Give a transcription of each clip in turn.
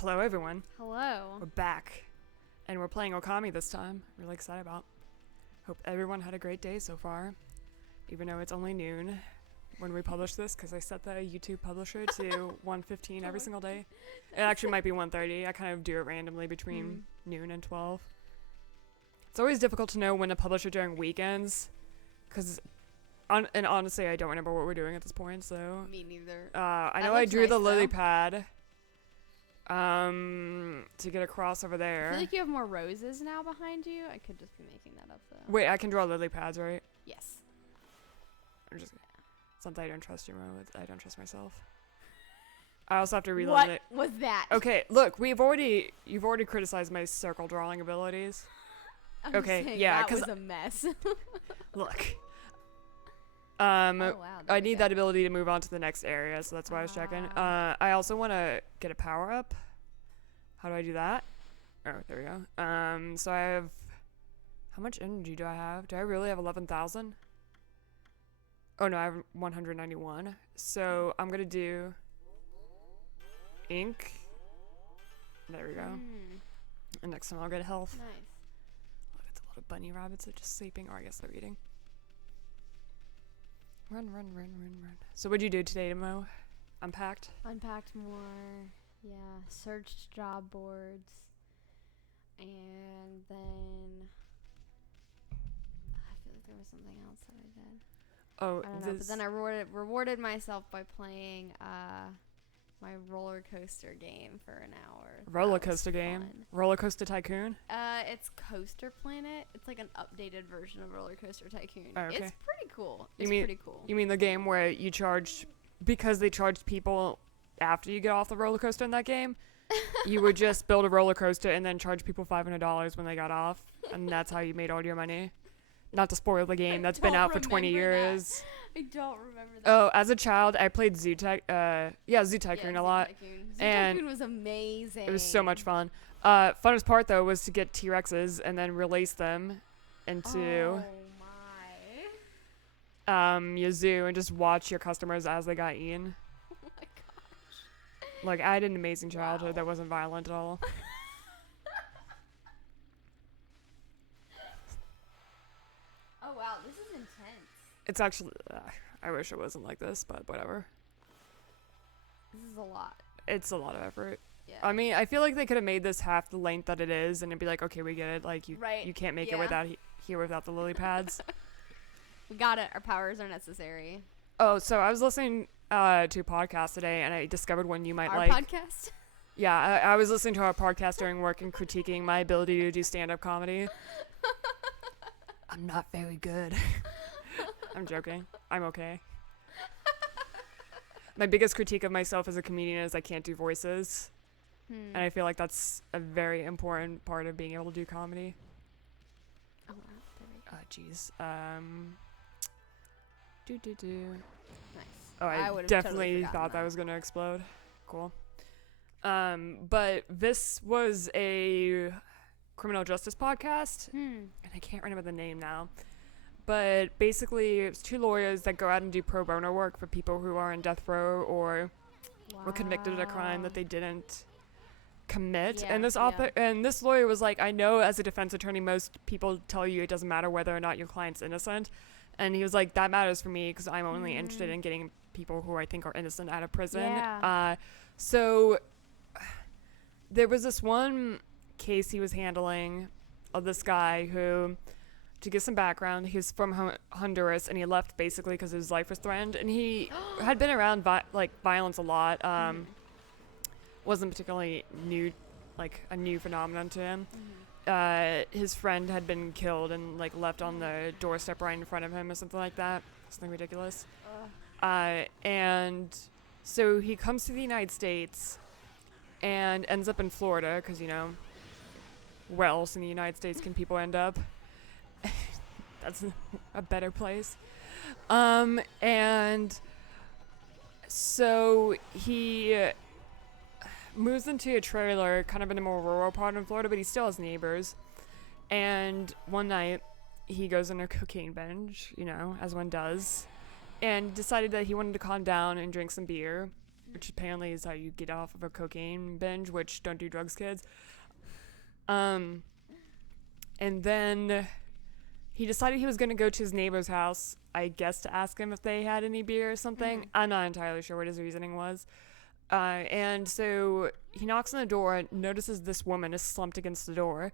Hello, everyone. Hello. We're back, and we're playing Okami this time. Really excited about. Hope everyone had a great day so far, even though it's only noon when we publish this, because I set the YouTube publisher to 1:15 every single day. It actually might be 1:30. I kind of do it randomly between noon and 12. It's always difficult to know when to publish it during weekends, because, and honestly, I don't remember what we're doing at this point. So Me neither. I know I drew the lily pad. To get across over there. I feel like you have more roses now behind you. I could just be making that up, though. Wait, I can draw lily pads, right? Yes. I'm just something I don't trust you with. I don't trust myself. I also have to relearn What it. was that? Okay, look, you've already criticized my circle drawing abilities. I'm Okay, saying yeah, that 'cause was a mess. Look. Oh, wow, I need that ability to move on to the next area, so that's why I was checking. I also want to get a power up. How do I do that? Oh, there we go. So I have... How much energy do I have? Do I really have 11,000? Oh, no, I have 191. So I'm going to do... ink. There we go. And next time I'll get health. Nice. Look, it's a lot of bunny rabbits that are just sleeping. Or I guess they're eating. Run. So what'd you do today, Mo? Unpacked? Unpacked more. Yeah. Searched job boards. And then... I feel like there was something else that I did. Oh, I don't know, but then I rewarded myself by playing my roller coaster game for an hour. Roller coaster game? Fun. Roller Coaster Tycoon? It's Coaster Planet. It's like an updated version of Roller Coaster Tycoon. Oh, okay. It's pretty cool. Pretty cool. You mean the game where you charged, because they charged people after you get off the roller coaster in that game, you would just build a roller coaster and then charge people $500 when they got off, and that's how you made all your money? Not to spoil the game, that's been out for 20 years. I don't remember that. Oh, as a child, I played Zoo Tycoon a lot. Zoo Tycoon was amazing. It was so much fun. Funnest part, though, was to get T-Rexes and then release them into your zoo and just watch your customers as they got eaten. Oh my gosh. Like, I had an amazing childhood that wasn't violent at all. Oh wow, this is intense. It's actually... I wish it wasn't like this, but whatever. This is a lot. It's a lot of effort. Yeah. I mean, I feel like they could have made this half the length that it is, and it'd be like, okay, we get it. Like, you can't make it without here without the lily pads. We got it. Our powers are necessary. Oh, so I was listening to a podcast today, and I discovered one you might like. Our podcast? Yeah, I was listening to our podcast during work and critiquing my ability to do stand-up comedy. I'm not very good. I'm joking. I'm okay. My biggest critique of myself as a comedian is I can't do voices. And I feel like that's a very important part of being able to do comedy. Oh, wow. Jeez. Nice. Oh, I definitely thought that was going to explode. Cool. But this was a criminal justice podcast. And I can't remember the name now. But basically, it's two lawyers that go out and do pro bono work for people who are in death row or were convicted of a crime that they didn't commit. And this lawyer was like, I know as a defense attorney, most people tell you it doesn't matter whether or not your client's innocent. And he was like, that matters for me because I'm only interested in getting people who I think are innocent out of prison. Yeah. So there was this one case he was handling of this guy who... To give some background, he's from Honduras, and he left basically because his life was threatened. And he had been around violence a lot. Wasn't particularly new, like a new phenomenon to him. His friend had been killed and like left on the doorstep right in front of him or something like that. Something ridiculous. And so he comes to the United States and ends up in Florida because, you know, where else in the United States can people end up? That's a better place. And so he moves into a trailer kind of in a more rural part of Florida, but he still has neighbors. And one night he goes on a cocaine binge, you know, as one does, and decided that he wanted to calm down and drink some beer. which apparently is how you get off of a cocaine binge, which don't do drugs, kids. And then he decided he was going to go to his neighbor's house, I guess to ask him if they had any beer or something. I'm not entirely sure what his reasoning was. And so he knocks on the door, notices this woman is slumped against the door.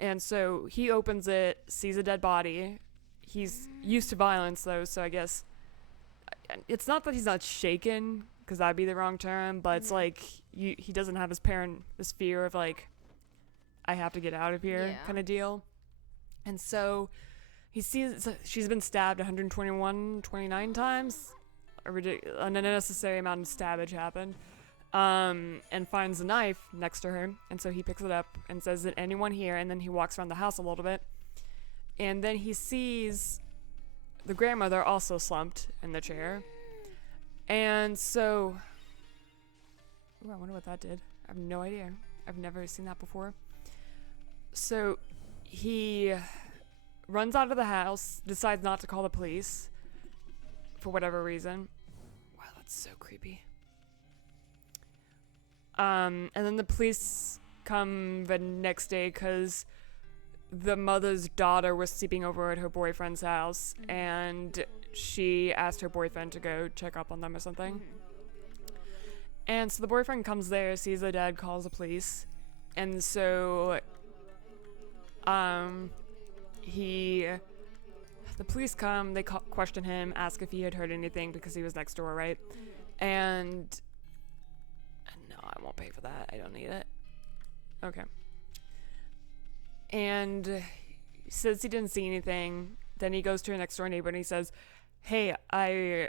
And so he opens it, sees a dead body. He's used to violence, though, so I guess it's not that he's not shaken, because that'd be the wrong term, but it's like he doesn't have this fear of, like, I have to get out of here kind of deal. And so he sees she's been stabbed 29 times. An unnecessary amount of stabbage happened. And finds a knife next to her. And so he picks it up and says, "Is there anyone here?" And then he walks around the house a little bit. And then he sees the grandmother also slumped in the chair. And so... Ooh, I wonder what that did. I have no idea. I've never seen that before. So he runs out of the house, decides not to call the police for whatever reason. Wow, that's so creepy. And then the police come the next day because the mother's daughter was sleeping over at her boyfriend's house, and she asked her boyfriend to go check up on them or something. And so the boyfriend comes there, sees the dad, calls the police, and so the police come, they question him, ask if he had heard anything because he was next door, right? And no, I won't pay for that. I don't need it. Okay. And he says he didn't see anything. Then he goes to a next door neighbor and he says, "Hey, I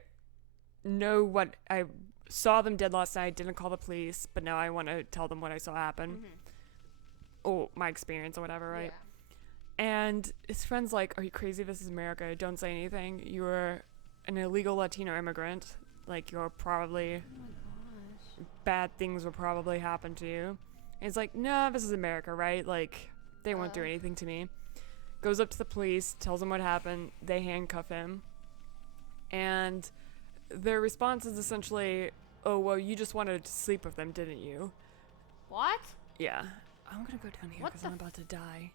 know what I saw them dead last night, didn't call the police, but now I want to tell them what I saw happen." Oh, my experience or whatever, right? Yeah. And his friend's like, "Are you crazy? This is America. Don't say anything. You're an illegal Latino immigrant. Like, you're probably... bad things will probably happen to you." And he's like, "No, this is America, right? Like, they won't do anything to me." Goes up to the police, tells them what happened. They handcuff him. And their response is essentially, "Oh, well, you just wanted to sleep with them, didn't you?" What? Yeah. I'm gonna go down here because I'm about to die.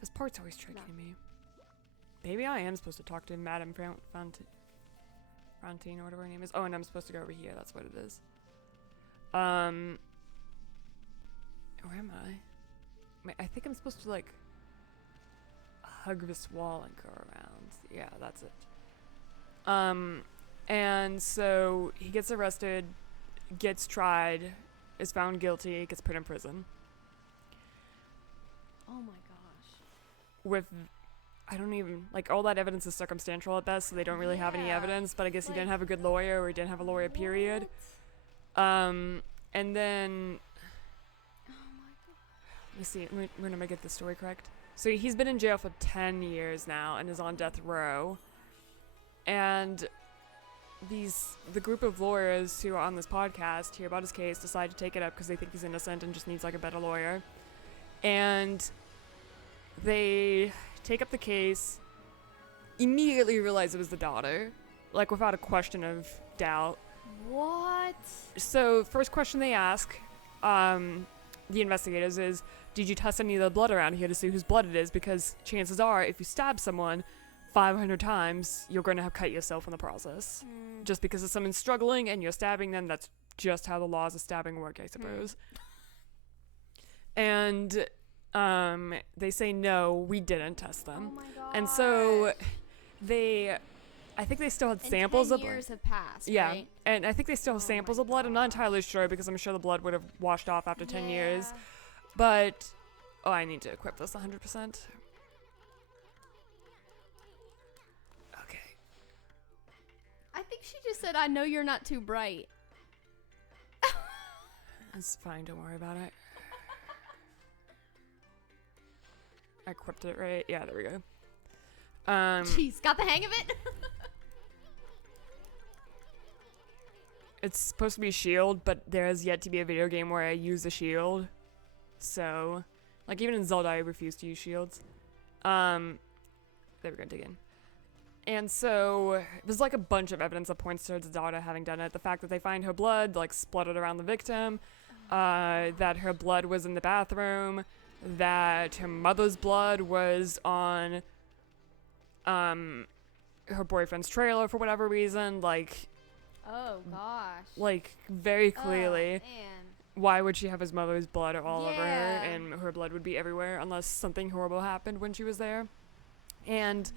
This part's always tricky to me. Maybe I am supposed to talk to Madame Frontine or whatever her name is. Oh, and I'm supposed to go over here. That's what it is. Where am I? I think I'm supposed to, like, hug this wall and go around. Yeah, that's it. And so he gets arrested, gets tried, is found guilty, gets put in prison. Oh my gosh. With... I don't even... Like, all that evidence is circumstantial at best, so they don't really have any evidence, but I guess he didn't have a good lawyer, or he didn't have a lawyer, period. And then... Oh my god. Let me see. When am I get the story correct? So he's been in jail for 10 years now, and is on death row. And the group of lawyers who are on this podcast hear about his case, decide to take it up because they think he's innocent and just needs, like, a better lawyer. And they... take up the case, immediately realize it was the daughter, like without a question of doubt. What? So first question they ask the investigators is, "Did you test any of the blood around here to see whose blood it is? Because chances are if you stab someone 500 times, you're going to have cut yourself in the process. Just because if someone's struggling and you're stabbing them, that's just how the laws of stabbing work, I suppose." And they say, "No, we didn't test them." Oh my god. And so I think they still had samples of blood. 10 years have passed, yeah, right? and I think they still have samples of blood. I'm not entirely sure because I'm sure the blood would have washed off after 10 years. But, oh, I need to equip this 100%. Okay. I think she just said, "I know you're not too bright." That's fine, don't worry about it. I equipped it right. Yeah, there we go. Jeez, got the hang of it? It's supposed to be shield, but there has yet to be a video game where I use a shield. So, like, even in Zelda, I refuse to use shields. There we go, dig in. And so there's like a bunch of evidence that points towards the daughter having done it. The fact that they find her blood like splattered around the victim, that her blood was in the bathroom, that her mother's blood was on her boyfriend's trailer for whatever reason, like Oh gosh. like very clearly. Man. Why would she have his mother's blood all over her, Yeah. and her blood would be everywhere unless something horrible happened when she was there. And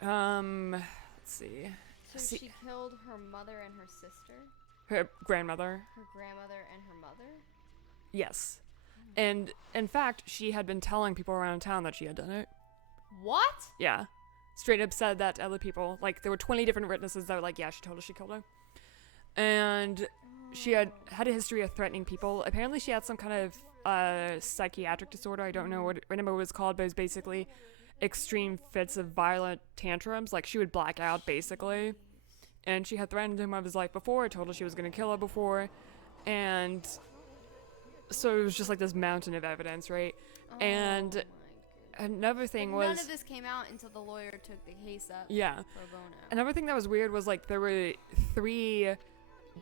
let's see. So she killed her mother and her sister, Her grandmother. her grandmother and her mother. Yes. And in fact, she had been telling people around town that she had done it. What? Yeah. Straight up said that to other people. Like, there were 20 different witnesses that were like, yeah, she told us she killed her. And she had a history of threatening people. Apparently, she had some kind of psychiatric disorder. I don't know what it was called, but it was basically extreme fits of violent tantrums. Like, she would black out, basically. And she had threatened him of his life before, told her she was going to kill her before. And so it was just like this mountain of evidence, right? And my another thing was... none of this came out until the lawyer took the case up. Yeah. Pro bono. Another thing that was weird was, like, there were 3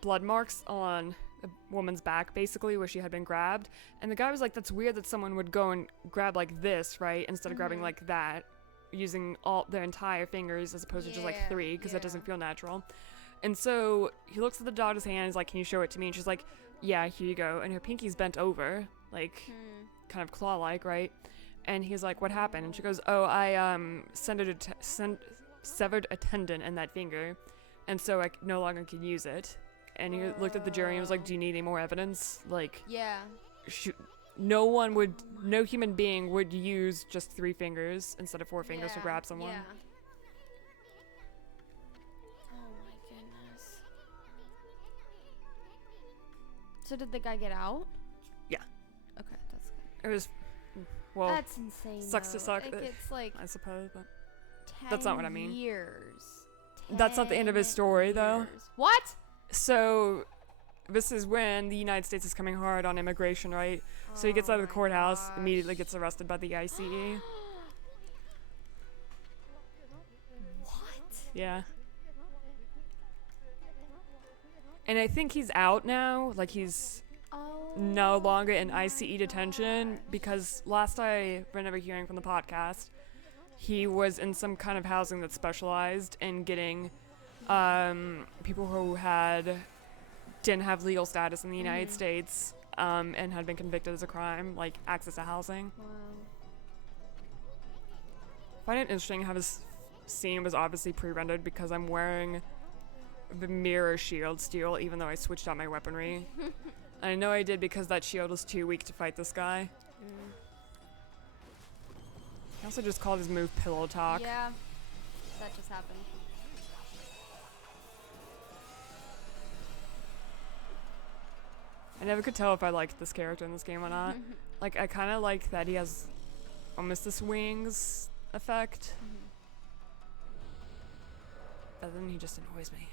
blood marks on the woman's back, basically, where she had been grabbed. And the guy was like, that's weird that someone would go and grab like this, right? Instead of grabbing like that, using all their entire fingers as opposed to just like 3, because that doesn't feel natural. And so he looks at the daughter's hand, he's like, can you show it to me? And she's like, yeah, here you go. And her pinky's bent over, like, kind of claw-like, right? And he's like, what happened? And she goes, oh, I severed a tendon in that finger, and so I no longer can use it. And he looked at the jury and was like, do you need any more evidence? Like, Yeah. no human being would use just 3 fingers instead of 4 fingers to grab someone. Yeah. Oh my goodness. So did the guy get out? Yeah. Okay, that's good. It was, well, That's insane. sucks to though. suck. It's like I suppose, but 10 that's not what I mean. Years. That's not the end of his story, though. years. What? So this is when the United States is coming hard on immigration, right? So he gets out of the courthouse, immediately gets arrested by the ICE. What? Yeah. And I think he's out now. Like, he's no longer in ICE detention, because last I remember hearing from the podcast, he was in some kind of housing that specialized in getting people who didn't have legal status in the United States and had been convicted as a crime, like access to housing. Wow. I find it interesting how this scene was obviously pre-rendered, because I'm wearing the mirror shield still, even though I switched out my weaponry. And I know I did because that shield was too weak to fight this guy. I also just called his move Pillow Talk. Yeah. That just happened. I never could tell if I liked this character in this game or not. Like, I kind of like that he has almost this wings effect. But then he just annoys me.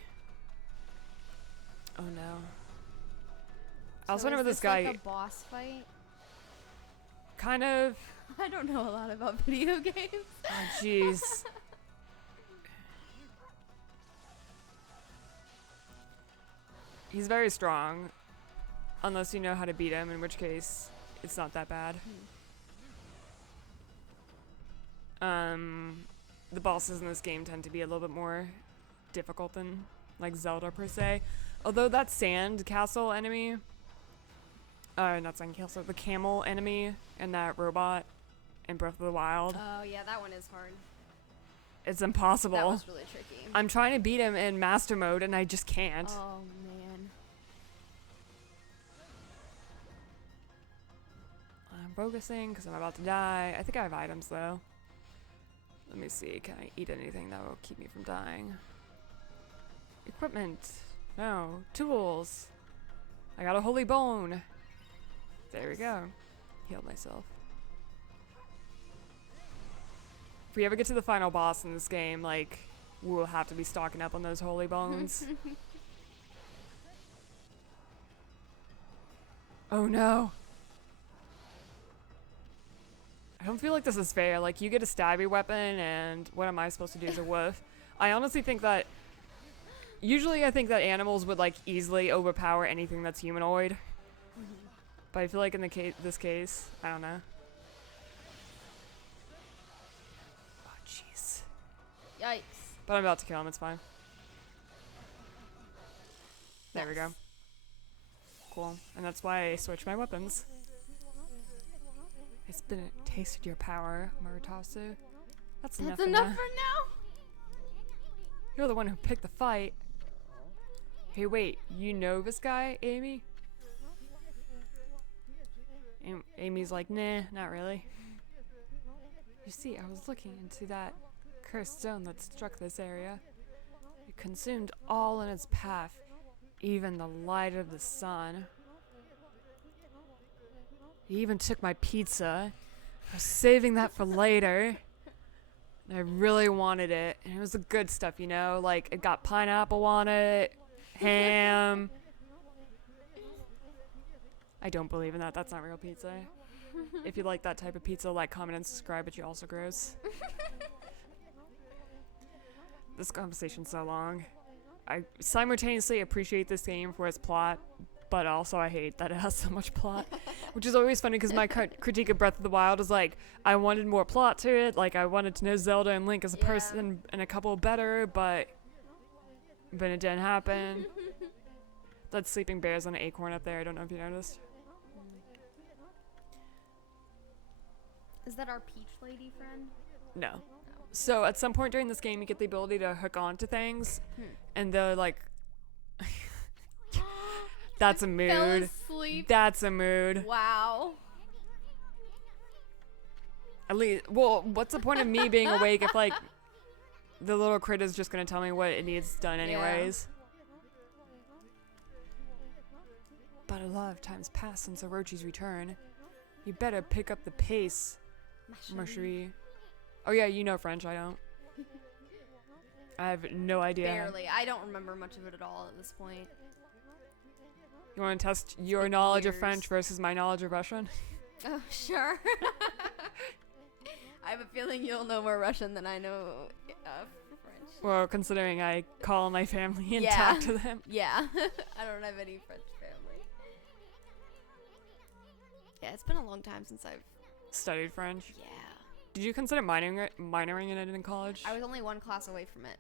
Oh no. I also remember this guy. Like a boss fight? Kind of. I don't know a lot about video games. Oh, jeez. He's very strong. Unless you know how to beat him, in which case it's not that bad. The bosses in this game tend to be a little bit more difficult than like Zelda per se. Although that sand castle enemy, not sand castle, the camel enemy and that robot in Breath of the Wild, Oh yeah, that one is hard. it's impossible. That was really tricky. I'm trying to beat him in master mode and I just can't. Oh man. I'm focusing because I'm about to die. I think I have items though. Let me see. Can I eat anything that will keep me from dying? Equipment. No. Tools. I got a holy bone. There we go. Healed myself. If we ever get to the final boss in this game, like, we'll have to be stocking up on those holy bones. Oh no. I don't feel like this is fair. Like, you get a stabby weapon, and what am I supposed to do as a wolf? I honestly think that... Usually I think that animals would, like, easily overpower anything that's humanoid. But I feel like in this case, I don't know. Oh, jeez. Yikes. But I'm about to kill him, it's fine. There we go. Cool. And that's why I switched my weapons. It's been tasted your power, Marutasu. That's enough for now. now. You're the one who picked the fight. Hey, wait, you know this guy, Amy? Amy's like, nah, not really. You see, I was looking into that cursed zone that struck this area. It consumed all in its path, even the light of the sun. He even took my pizza. I was saving that for later. And I really wanted it. And it was the good stuff, you know? Like, it got pineapple on it, ham. I don't believe in that. That's not real pizza. If you like that type of pizza, like, comment, and subscribe, but you're also gross. This conversation's so long. I simultaneously appreciate this game for its plot, but also I hate that it has so much plot. Which is always funny because my critique of Breath of the Wild is like, I wanted more plot to it. Like, I wanted to know Zelda and Link as a person and a couple better, but it didn't happen. That sleeping bear's on an acorn up there. I don't know if you noticed. Is that our peach lady friend? No. So at some point during this game, you get the ability to hook on to things, and they're like, that's a mood. Fell asleep. That's a mood. Wow. At least, well, what's the point of me being awake if, like, the little critter's just gonna tell me what it needs done anyways? But a lot of time's passed since Orochi's return. You better pick up the pace, Marjorie. Oh yeah, you know French, I don't. I have no idea. Barely. I don't remember much of it at all at this point. You want to test your knowledge of French versus my knowledge of Russian? Oh, sure. I have a feeling you'll know more Russian than I know French. Well, considering I call my family and talk to them. Yeah. I don't have any French family. Yeah, it's been a long time since I've studied French. Yeah. Did you consider minoring in it in college? I was only one class away from it.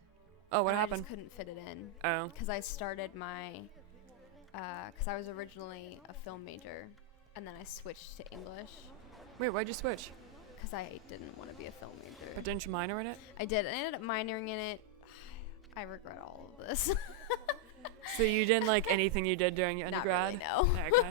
Oh, what happened? I just couldn't fit it in. Oh. Because I started my... Because I was originally a film major, and then I switched to English. Wait, why'd you switch? Because I didn't want to be a film major. But didn't you minor in it? I did. I ended up minoring in it. I regret all of this. So you didn't like anything you did during your undergrad? Not really, no. Yeah, okay.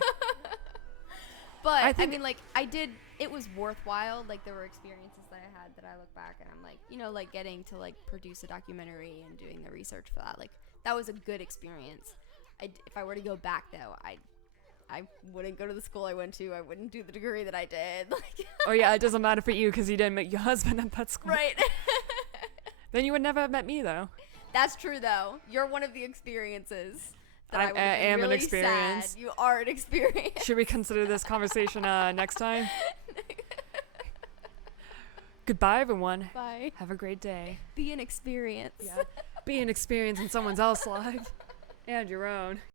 But, I mean, like, I did... It was worthwhile. Like, there were experiences that I had that I look back and I'm like, you know, like, getting to, like, produce a documentary and doing the research for that. Like, that was a good experience. If I were to go back, though, I wouldn't go to the school I went to. I wouldn't do the degree that I did. Like, oh, yeah, it doesn't matter for you because you didn't meet your husband at that school. Right. Then you would never have met me, though. That's true, though. You're one of the experiences. I am really an experience. Sad. You are an experience. Should we consider this conversation next time? Goodbye, everyone. Bye. Have a great day. Be an experience. Yeah. Be an experience in someone else's life and your own.